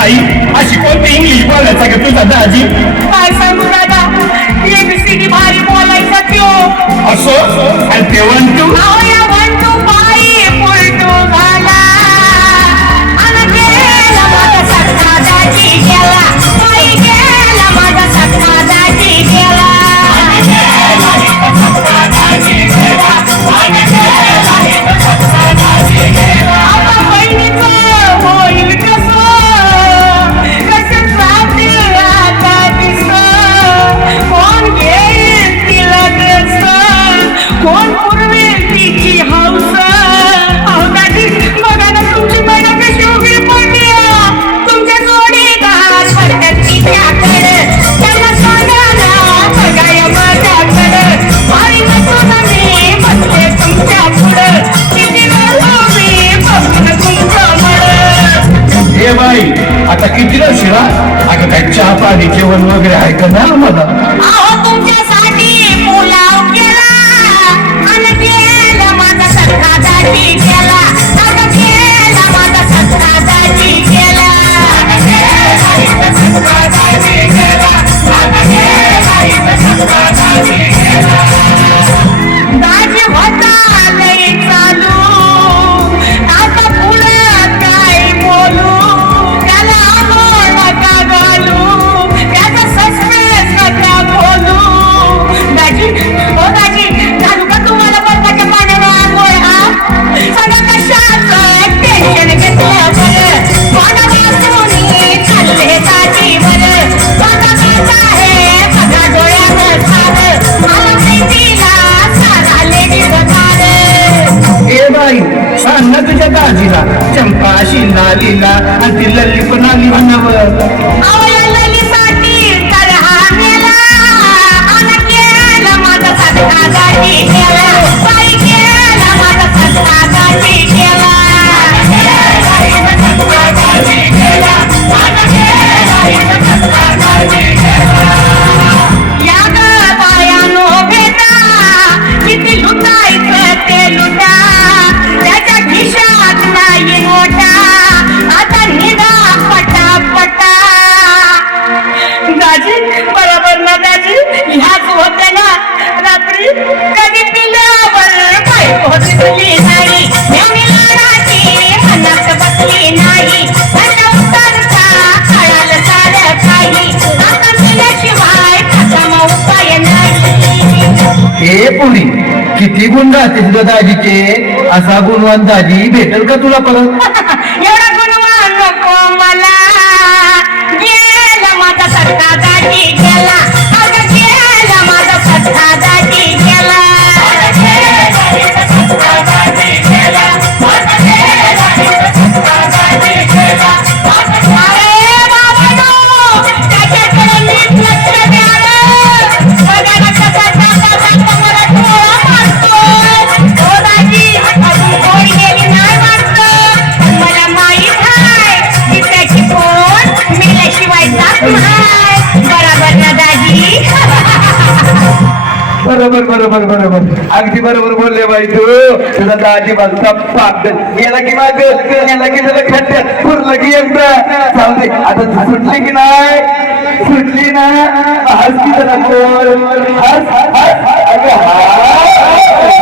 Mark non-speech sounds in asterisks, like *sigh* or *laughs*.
आई अशी कोणती इंग्लिश बोलायचा का तुझा दाजी काय सांगू दादा एबीसीडी भारी बोलायचा त्यो असो आणि ते म्हणतो आता किती शिरा अगं काय चहा पाणी जेवण वगैरे आहे का ना मला अहो तुमच्यासाठी पुलाव केला आणि माझा केला. बाई सांग ना तुझ्या काळजीला चंपा शिला लीला आणि ती लल्ली पण आली म्हणावं ए पुरी किती गुण राहते तुझ्या दाजीचे? असा गुणवान दाजी भेटेल का तुला परत? *laughs* एवढा गुणवान नको मला. गेला माझा सत्ता दाजी गेला. अगं गेला माझा सत्ता गेला. अरे त्याच्याकडे बरोबर बरोबर बरोबर. अगदी बरोबर बोलले बाई तू. तुझा दाजी बाजूचा पाप गेला की माग गेला की त्याला खड्ड्यात. पुरलं की एकदा. चालते आता तू सुटली की नाही? सुटली ना? हस की जरा बोल. हस हस. अगं हा.